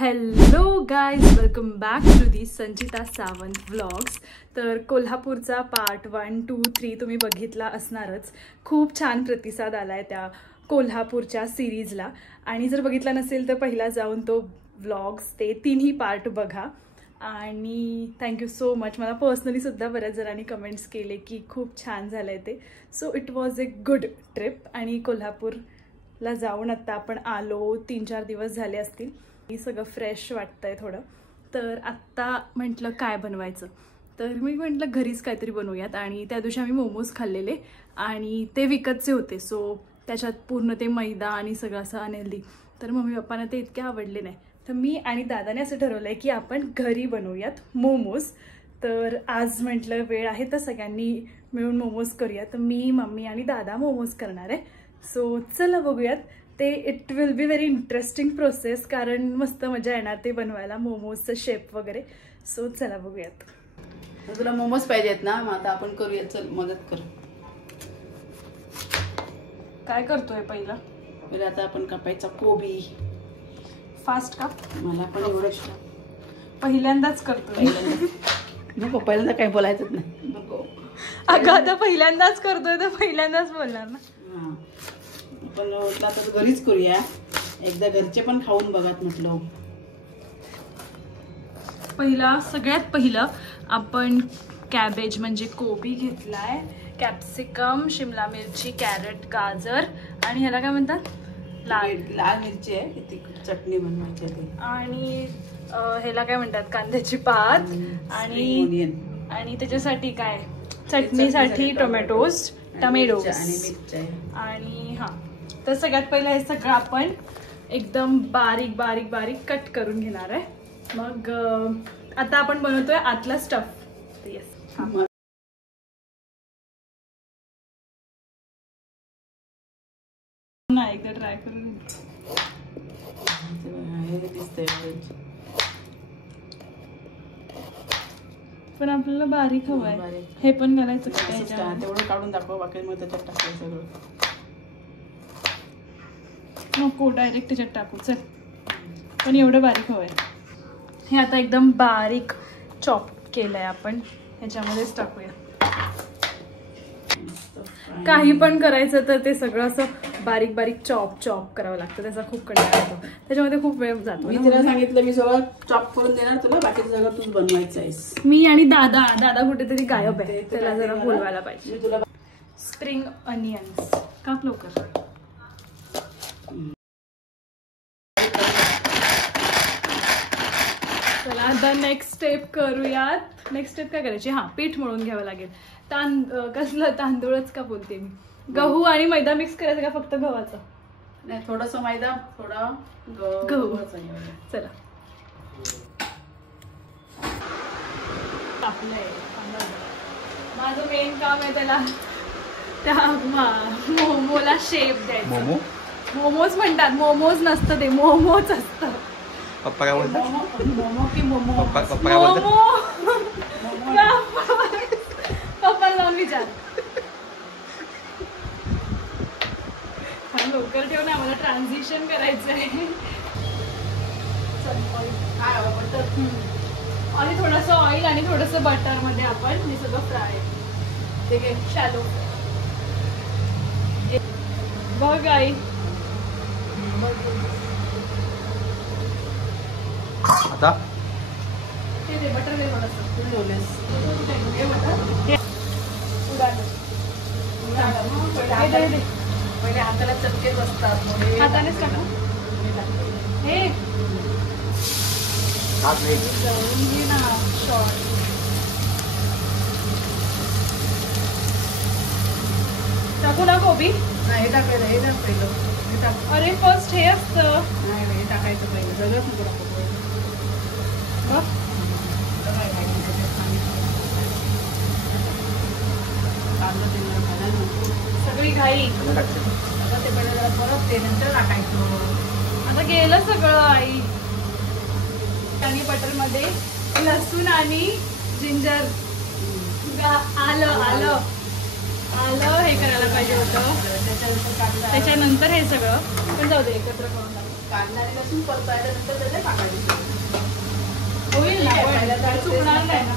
Hello guys, welcome back to the Sanchita Sawant vlogs. तर कोल्हापूरचा part 1, 2, 3 तुम्ही बघितला असणारच. खूप छान प्रतिसाद आला आहे त्या कोल्हापूरच्या सिरीजला. आणि जर बघितला नसेल तर पहिला जाऊन तो व्लॉग्स ते 3ही पार्ट बघा. आणि थँक्यू सो मच. मला पर्सनलीसुद्धा बऱ्याच जणांनी कमेंट्स केले की खूप छान झालं आहे ते. So it was a good trip. आणि कोल्हापूरला जाऊन आत्ता आपण आलो, 3-4 दिवस झाले असतील. सगळं फ्रेश वाटतंय थोडं. तर आत्ता म्हटलं काय बनवायचं, तर मी म्हटलं घरीच काहीतरी बनवूयात. आणि त्या दिवशी आम्ही मोमोज खाल्लेले आणि ते विकतचे होते. सो त्याच्यात पूर्ण ते मैदा आणि सगळं असं अनहेल्दी. तर मम्मी पप्पांना ते इतके आवडले नाही. तर मी आणि दादाने असं ठरवलं आहे की आपण घरी बनवूयात मोमोज. तर आज म्हटलं वेळ आहे तर सगळ्यांनी मिळून मोमोज करूया. तर मी, मम्मी आणि दादा मोमोज करणार आहे. सो चला बघूयात. ते it will be very interesting process, कारण मस्त मजा येणार ते बनवायला, मोमोजचं शेप वगैरे. सो चला बघूयात. तुला मोमोज पाहिजेत ना, मग आता आपण करूया. चल मदत कर. काय करतोय पहिला? पहिले आता आपण कापायचा कोबी. फास्ट का? मला पण एवढं पहिल्यांदाच करतोय. नको, पहिल्यांदा काही बोलायचंच नाही. नको अगं आता पहिल्यांदाच करतोय तर पहिल्यांदाच बोलणार ना. हां, आपण आता घरीच करूया. एकदा घरचे पण खाऊन बघात म्हटलं. सगळ्यात पहिलं आपण कॅबेज म्हणजे कोबी घेतलाय, कॅप्सिकम, शिमला मिरची, कॅरेट, गाजर आणि ह्याला काय म्हणतात, लाल मिरची आहे, ती चटणी बनवायची आहे. आणि ह्याला काय म्हणतात, कांद्याची पात. आणि त्याच्यासाठी काय, चटणीसाठी टोमॅटोज आणि मिरची. आणि हा, तर सगळ्यात पहिलं हे सगळं आपण एकदम बारीक बारीक बारीक कट करून घेणार आहे. मग आता आपण बनवतोय आतला स्टफ. येस, नाही एकदा ट्राय करून पण आपल्याला बारीक हवंय. हे पण घालायचं का? तेवढं काढून दाखव, बाकी मग त्याच्यात टाकायचं सगळं. नको, डायरेक्ट त्याच्यात टाकू. चल, पण एवढं बारीक हवंय. हे आता एकदम बारीक चॉप केलंय आपण, ह्याच्यामध्येच टाकूया. काही पण करायचं तर ते सगळं असं बारीक बारीक चॉप करावं लागतं. त्याचा खूप कंटाळा येतो, त्याच्यामध्ये खूप वेळ जातो. मी तिला सांगितलं मी सगळं चॉप करून देणार तुला, बाकीचं सगळं तूच बनवायचं आहेस. मी आणि दादा कुठेतरी गायब आहे, त्याला जरा बोलवायला पाहिजे. तुला स्प्रिंग अनियन्स काप लवकर. चला आता नेक्स्ट स्टेप करूयात. नेक्स्ट स्टेप काय करायची, हा, पीठ मळून घ्यावं लागेल. कसलं तांदूळच का बोलते मी, गहू आणि मैदा मिक्स करायचं का फक्त गव्हाचा? नाही, थोडासा मैदा, थोडा गहू. चला, टाकलंय. माझं मेन काम आहे त्याला, त्या मोमोला शेप द्यायचा. मोमोज म्हणतात, मोमोज नसतं ते, मोमोज असतं. पप्पा काय बोलतात? मोमो की मोमो? पप्पाला जाऊन विचार. लवकर ठेव ना, मला ट्रान्झिशन करायचं आहे. आणि थोडंसं ऑइल आणि थोडंसं बटर मध्ये आपण हे सगळं फ्राय. ठीक आहे, शॅलो बघ आई. आता ते बटर दे थोडंसं. पहिले हाताला चटके बसतात, हातानेच टाका. हे टाकू ना कोबी? नाही टाकायचं, हे टाक पहिलं. अरे फर्स्ट हे असतं. नाही, हे टाकायचं पहिलं, सगळंच नको टाकू. सगळी घाई. ते पहिलं जरा परत ते नंतर टाकायचं. आता गेलं सगळं आई. आणि बटर मध्ये लसूण आणि जिंजर, आलं हे करायला पाहिजे होतं. त्याच्यानंतर हे सगळं पण जाऊ दे, एकत्र करून कांदा आणि लसूण परतायला नंतर त्याला टाकायचं. चुकणार नाही ना.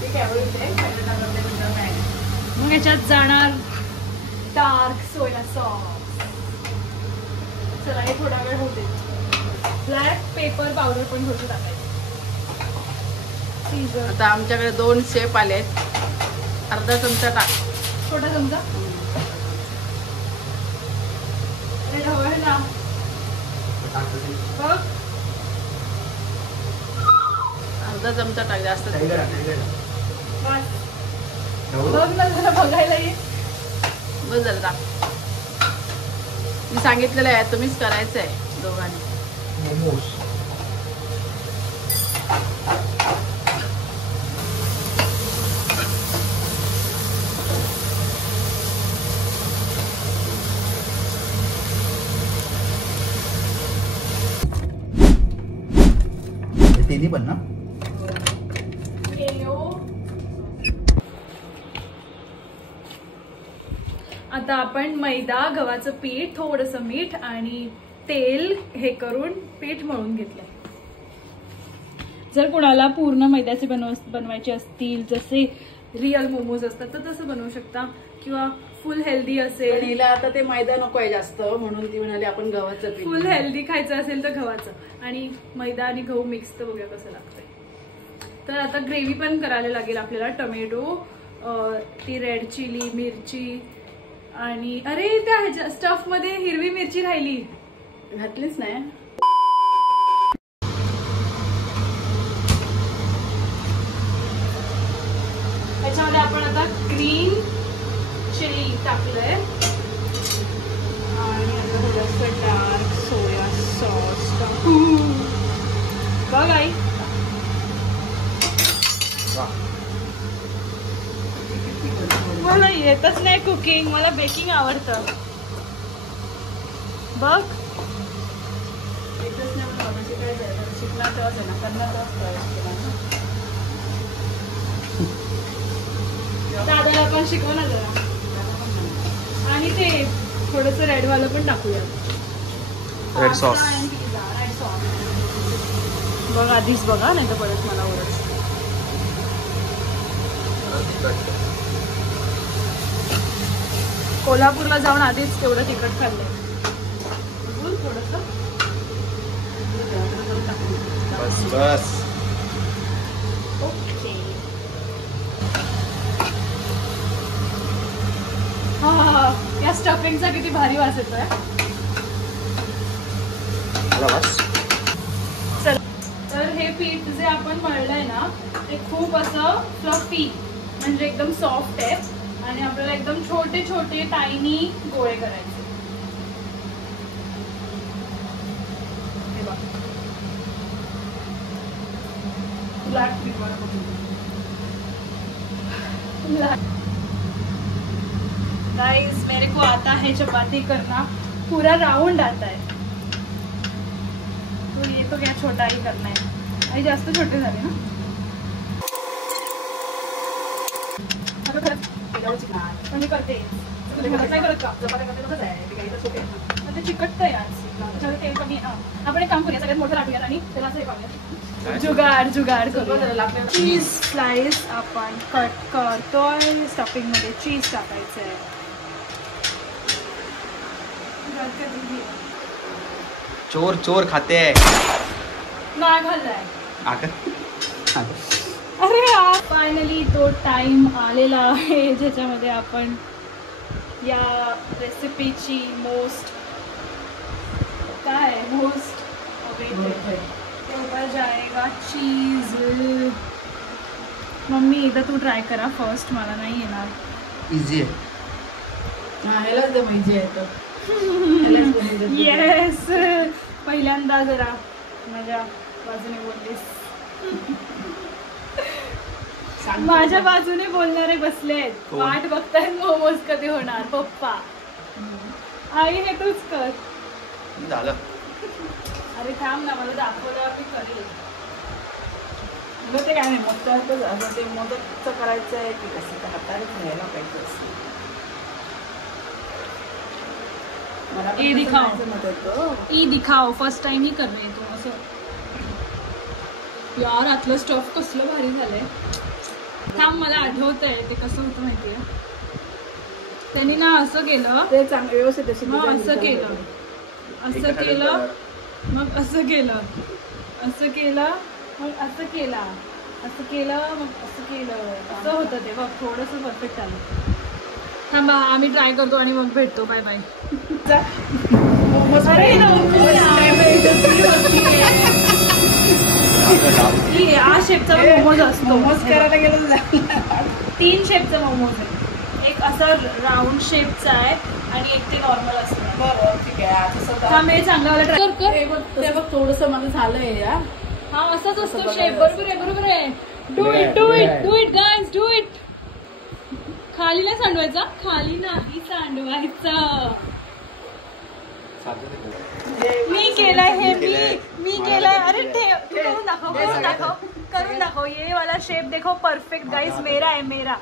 ठीक आहे मग याच्यात जाणार डार्क सोया सॉस. चला हे थोडा वेळ होते. ब्लॅक पेपर पावडर पण थोडं टाकायचं. आता आमच्याकडे 2 शेप आलेत. अर्धा चमचा टाक. छोटा चमचा. हवं ना बघ. अर्धा चमचा टाक. जास्त बघ ना जरा बघायला ये. बस झालं टाक. मी सांगितलेलं आहे तुम्हीच करायचं आहे दोघांनी. तिन्ही पण ना. आता आपण मैदा, गव्हाचं पीठ, थोडंसं मीठ आणि तेल हे करून पीठ मळून घेतलंय. जर कुणाला पूर्ण मैद्याचे बनवायचे असतील, जसे रिअल मोमोज असतात तर तसं बनवू शकता, किंवा फुल हेल्दी असेल. हिला आता ते मैदा नको आहे जास्त, म्हणून ती म्हणाली आपण गव्हाचं पीठ. फुल हेल्दी खायचं असेल तर गव्हाचं, आणि मैदा आणि गहू मिक्स तर बघूया कसं लागतंय. तर आता ग्रेव्ही पण करायला लागेल आपल्याला. टोमॅटो, ती रेड चिली, मिरची, आणि अरे त्या ह्याच्या स्टफ मध्ये हिरवी मिरची राहिली, घातलीच नाही. त्याच्यामध्ये आपण आता ग्रीन चिली टाकलंय आणि आता थोडंसं डार्क सोया सॉस टाकू. बघ आई, मला येतच नाही कुकिंग, मला बेकिंग आवडतं. बघ येतच नाही मला शिकायचं. शिकणार तेव्हाच आहे ना, करणार तेव्हाच. दादाला पण शिकव ना जरा. आणि ते थोडस रेड वालं पण टाकूया. Red sauce. रेड सॉस बघ आधीच बघा, नाही तर परत मला ओरड. कोल्हापूरला जाऊन आधीच तेवढं तिखट खाल्लंय. थोडस बस बस. ओके. हा, या स्टफिंगचा किती भारी वास येतोय. चल, तर हे पीठ जे आपण मळलंय ना ते खूप असं फ्लफी, म्हणजे एकदम सॉफ्ट आहे, आणि आपल्याला एकदम छोटे छोटे टायनी गोळे करायचे. गाइस, मेरे को आता है चपाती करना, पूरा राउंड आता है. तो ये तो क्या छोटा ही करना है. आई जास्त छोटे झाले ना. मी करते नाही करत का. चपात्या करते कसं आहे, चिकटतंय आज. तेल कमी. आपण एक काम करूया, सगळ्यात मोठं लाटूयात आणि त्याला असं हे करूया. जुगाड करूया. चीज स्लाइस आपण कट करतोय. स्टफिंग मध्ये चीज टाकायचंय. चोर चोर खाते आहे. नाही खाल्लाय. आकर अरे यार, फायनली तो टाइम आलेला आहे ज्याच्यामध्ये आपण या रेसिपीची मोस्ट ऊपर जाएगा चीज. मम्मी एकदा तू ट्राय करा फर्स्ट, मला नाही येणार. इझी आहे. ह्यालाच दे माहिती आहे तर. येस, पहिल्यांदा जरा माझ्या बाजूने बोललीस. माझ्या बाजूने बोलणारे बसलेत, वाट बघतायत मोमोज कधी होणार. पप्पा, आई हे तूच कर. झालं. अरे थांब ना, मला दाखवल्यावर मी करेल. ते काय नाही, मोदक ते मोदकचं करायचं आहे की कसं हाताने खायला पाहिजे असं. दिखाओ फर्स्ट टाइम ही कर रहे तो असं. यार आतलं स्टफ कसलं भारी झालंय. थांब मला आठवतंय ते कसं होतं माहितीये. त्यांनी ना असं केलं ते चांगलं व्यवस्थित मग असं केलं असं केलं मग असं केलं असं केलं मग असं केला असं केलं मग असं केलं असं होतं ते बघ थोडंसं परफेक्ट आलं. थांबा आम्ही ट्राय करतो आणि मग भेटतो. Bye bye. हा शेपचा मोमोज असतो. मोमोज करायला गेलो 3 शेपचा मोमोज आहे. एक असा राऊंड शेपचा आहे आणि एक ते नॉर्मल असतं. बरोबर ठीक आहे. हा मी चांगला वाला ट्राय कर. ते बघ थोडंसं माझं झालंय या. हा असाच असतो शेप. बरोबर आहे बरोबर आहे. Do it do it do it guys do it. खाली नाही सांडवायचा. खाली नाही सांडवायचं. मी केलंय हे मी केलंय. अरे तू करून दाखव करून दाखव करून दाखव. ये वाला शेप देखो परफेक्ट गाइस. मेरा है मेरा.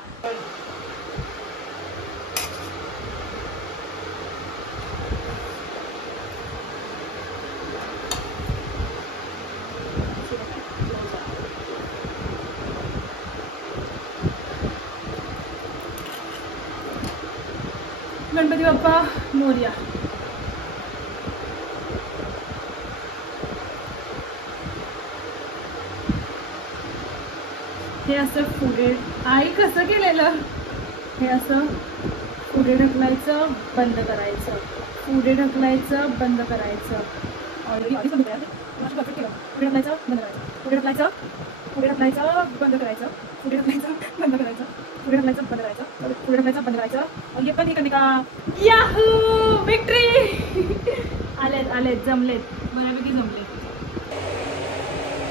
गणपती बाप्पा मोरया. हे असं पुढे आई कसं केलेलं. हे असं पुढे ढकलायचं बंद करायचं पुढे ढकलायचं बंद करायचं. ऑलरेडी पुढे ढकलायचं बंद करायचं पुढे ढकलायचं पुढे ढकलायचं बंद करायचं पुढे ढकलायचं बंद करायचं पुढे ढकलायचं बंद करायचं पुढे ढकलायचं बंद करायचं. और ये पण नाही करने का. Yahoo victory. आलेत आलेत जमलेत बऱ्यापैकी जमलेत.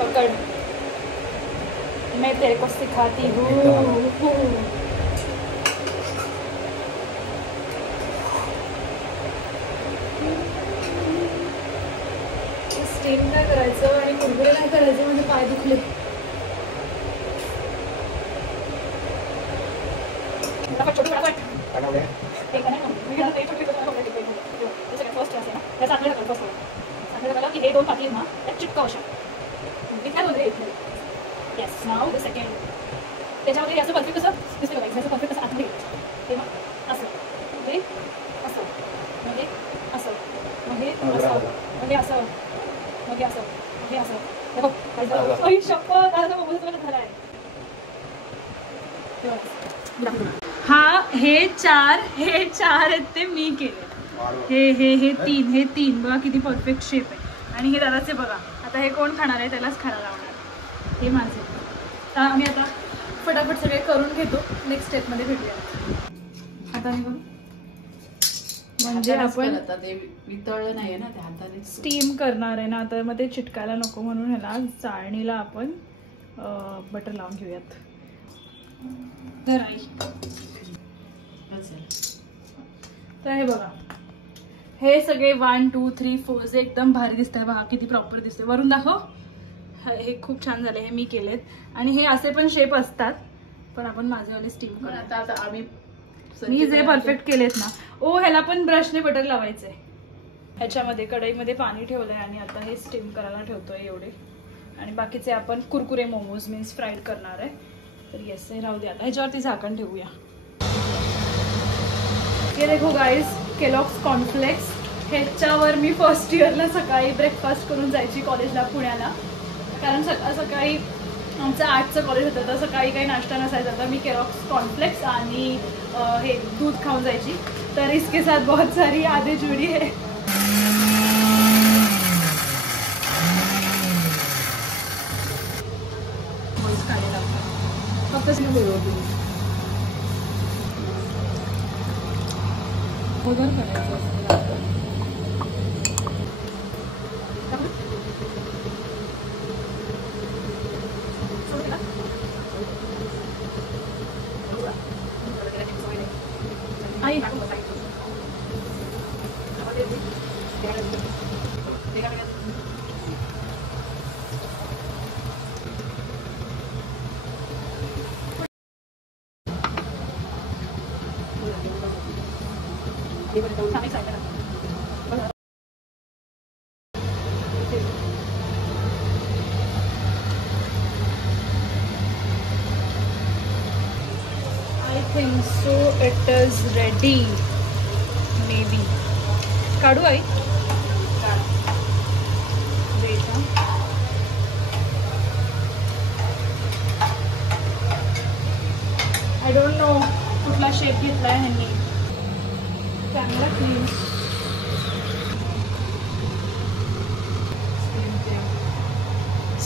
पकड मैं तेरे को सिखाती हूँ. स्टीम नाही करायचं आणि कुरकुरे नाही करायचं. म्हणजे पाय दुखले. हे 2 पाती ना त्यात चिटकाव शकतो. Yes, now the second. त्याच्यामध्ये असं परफेक्ट असं दिसतं बघा. असं परफेक्ट असं आतमध्ये तेव्हा असं म्हणजे असं म्हणजे असं म्हणजे असं म्हणजे असं म्हणजे असं म्हणजे असं. आई शपथ आता मोमोज झाला आहे. हा हे चार आहेत ते मी केले. हे तीन बघा किती परफेक्ट शेप आहे. आणि हे दादाचे बघा. आता हे कोण खाणार आहे त्यालाच खायला लावणार. हे माझे. तर आम्ही आता फटाफट सगळे करून घेतो. नेक्स्ट स्टेपमध्ये भेटूया. आता हे करू म्हणजे आपण आता ते वितळलं नाही ना त्या हाताने. स्टीम करणार आहे ना आता. मग ते चिटकायला नको म्हणून ह्याला चाळणीला आपण बटर लावून घेऊयात. तर आई तर हे बघा हे सगळे 1 2 3 4 एकदम भारी दिसत आहे. बघा किती प्रॉपर दिसते. वरून दाखव. हे खूप छान झाले. हे मी केलेत. आणि हे असे पण शेप असतात पण आपण माझेवाले स्टीम करतो. आता आम्ही मी जे परफेक्ट केलेत ना. ओ ह्याला पण ब्रशने बटर लावायचंय. ह्याच्यामध्ये कढईमध्ये पाणी ठेवलंय आणि आता हे स्टीम करायला ठेवतोय एवढे. आणि बाकीचे आपण कुरकुरे मोमोज मीन्स फ्राईड करणार आहे. तर येस हे राहू दे. आता ह्याच्यावरती झाकण ठेवूया. हे देखो गाईज केलॉग्स कॉर्नफ्लेक्स. ह्याच्यावर मी फर्स्ट इयरला सकाळी ब्रेकफास्ट करून जायची कॉलेजला पुण्याला. कारण सकाळी आमचं 8चं कॉलेज होतं तर सकाळी काही नाश्ता नसायचा. तर मी केलॉग्स कॉर्नफ्लेक्स आणि हे दूध खाऊन जायची. तर इसके साथ बहुत सारी यादें जुड़ी है. फक्त वगैरे करायचं. think so. It is ready. Maybe. काढू आई? Wait. I don't know कुठला शेप घेतलाय ह्यांनी. चांगला क्लीन.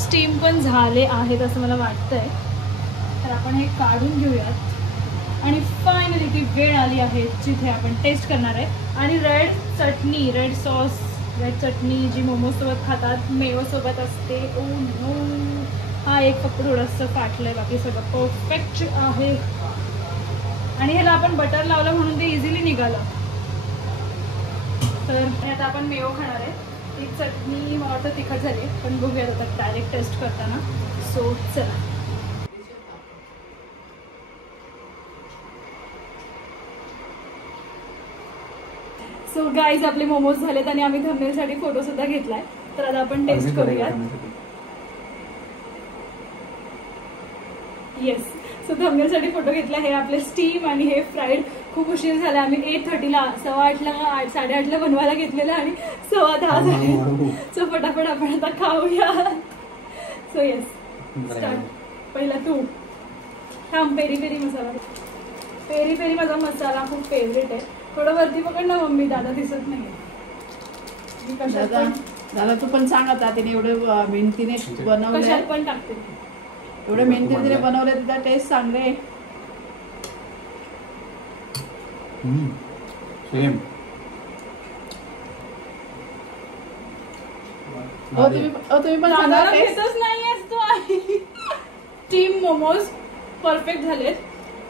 स्टीम पण झाले आहेत असं मला वाटतंय. तर आपण हे काढून घेऊयात आणि फायनली ती वेळ आली आहे जिथे आपण टेस्ट करणार आहे. आणि रेड चटणी, रेड सॉस, रेड चटणी जी मोमोजसोबत खातात, मेयोसोबत असते. ओ नो, हा एक फक्त थोडंसं फाटलं आहे, बाकी सगळं परफेक्ट आहे. आणि ह्याला आपण बटर लावलं म्हणून ते इझिली निघालं. तर आता आपण मेयो खाणार आहे. ती चटणी मला वाटतं तिखट झाली, पण बघूयात आता डायरेक्ट टेस्ट करताना. सो चला. सो गाईज आपले मोमोज झालेत आणि आम्ही थंबनेलसाठी फोटो सुद्धा घेतलाय. तर आता आपण टेस्ट करूयात. येस, सो थंबनेलसाठी फोटो घेतला. हे आपले स्टीम आणि हे फ्राईड. खूप उशीर झाला. आम्ही 8:30ला 8:15ला 8:30ला बनवायला घेतलेलं आणि 10:15 झाले. सो फटाफट आपण आता खाऊया. So yes, start. पहिला तू थांब. Peri peri masala. Peri peri माझा मसाला खूप फेवरेट आहे. थोडं वरती पकड ना मम्मी, दादा दिसत नाहीये. दादा तू पण सांग आता. तिने एवढं मेहनतीने बनवलं. कशात पण टाकते. एवढं मेहनतीने बनवलं, तिचा टेस्ट सांग रे. सेम. तुम्ही पण सांगा. घेतच नाहीयेस तू. स्टीम मोमोज परफेक्ट झालेत,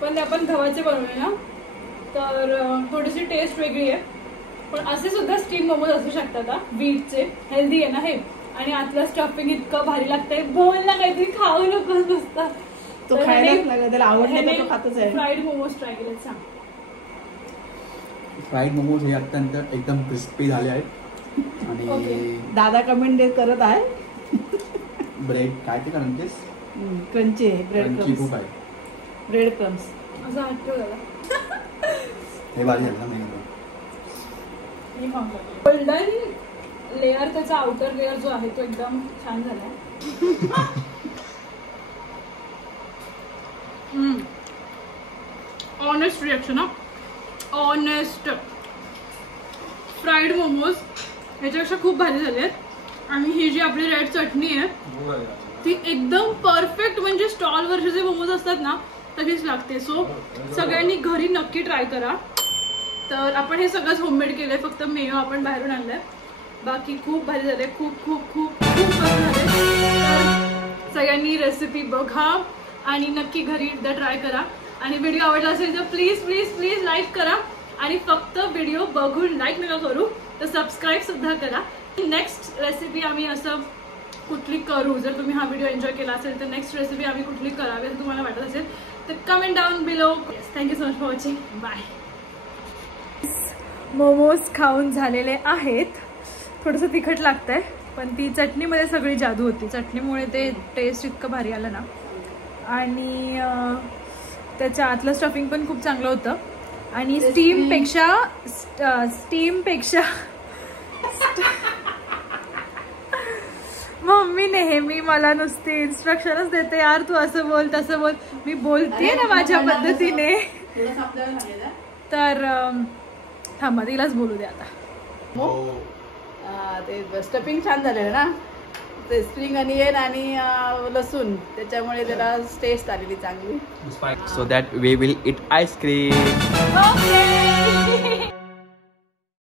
पण ते आपण गव्हाचे बनवले ना, तर थोडीशी टेस्ट वेगळी आहे. पण असे सुद्धा स्टीम मोमोज असू शकतात. व्हीटचे हेल्दी आहे ना हे. आणि आतलं स्टफिंग इतकं भारी लागतंय. बोल ना काहीतरी खाऊ नकोस नुसता. तो खायलाच लागला. त्याला आवडलं तर तो खातच आहे. फ्राईड मोमोज ट्राय केले. सांग. फ्राईड मोमोज हे अत्यंत एकदम क्रिस्पी झाले आहेत. आणि दादा कमेंट करत आहे. ब्रेड काय ते कारण तेच क्रंची आहे. Bread crumbs. खूप आहे. ब्रेड क्रम्स असं आठवलं झाला. हे भारी झालं ना. मी गोल्डन लेअर, त्याचा आउटर लेअर जो आहे तो एकदम छान झाला. Honest reaction. Honest. Fried momos ह्याच्यापेक्षा खूप भारी झाले आहेत. आणि ही जी आपली रेड चटणी आहे ती एकदम परफेक्ट, म्हणजे स्टॉलवरचे जे मोमोज असतात ना तशीच लागते. सो सगळ्यांनी घरी नक्की ट्राय करा. तर आपण हे सगळंच होममेड केलंय, फक्त मेयो आपण बाहेरून आणलंय. बाकी खूप भारी झाले. खूप खूप खूप खूप भारी झाले. तर सगळ्यांनी रेसिपी बघा आणि नक्की घरी एकदा ट्राय करा. आणि व्हिडिओ आवडला असेल तर प्लीज प्लीज प्लीज लाईक करा. आणि फक्त व्हिडिओ बघून लाईक नका करू, तर सबस्क्राईब सुद्धा करा. नेक्स्ट रेसिपी आम्ही असं कुठली करू, जर तुम्ही हा व्हिडिओ एन्जॉय केला असेल तर नेक्स्ट रेसिपी आम्ही कुठली करावी असं तुम्हाला वाटत असेल तर comment down below. Thank you so much for watching. Bye. Momos खाऊन झालेले आहेत. थोडंसं तिखट लागतंय, पण ती चटणीमध्ये सगळी जादू होती. चटणीमुळे ते टेस्ट इतकं भारी आलं ना. आणि त्याच्या आतलं स्टफिंग पण खूप चांगलं होतं. आणि स्टीमपेक्षा मम्मी नेहमी मला नुसती इन्स्ट्रक्शनच देते. यार तू असं बोल तसं बोल. मी बोलते ना माझ्या पद्धतीने. तर थांबा, तिलाच बोलू दे आता. ते स्टफिंग छान झालेलं ना. ते स्प्रिंग अनियन आणि लसूण, त्याच्यामुळे त्याला टेस्ट आलेली चांगली. So that we will eat ice cream. Okay.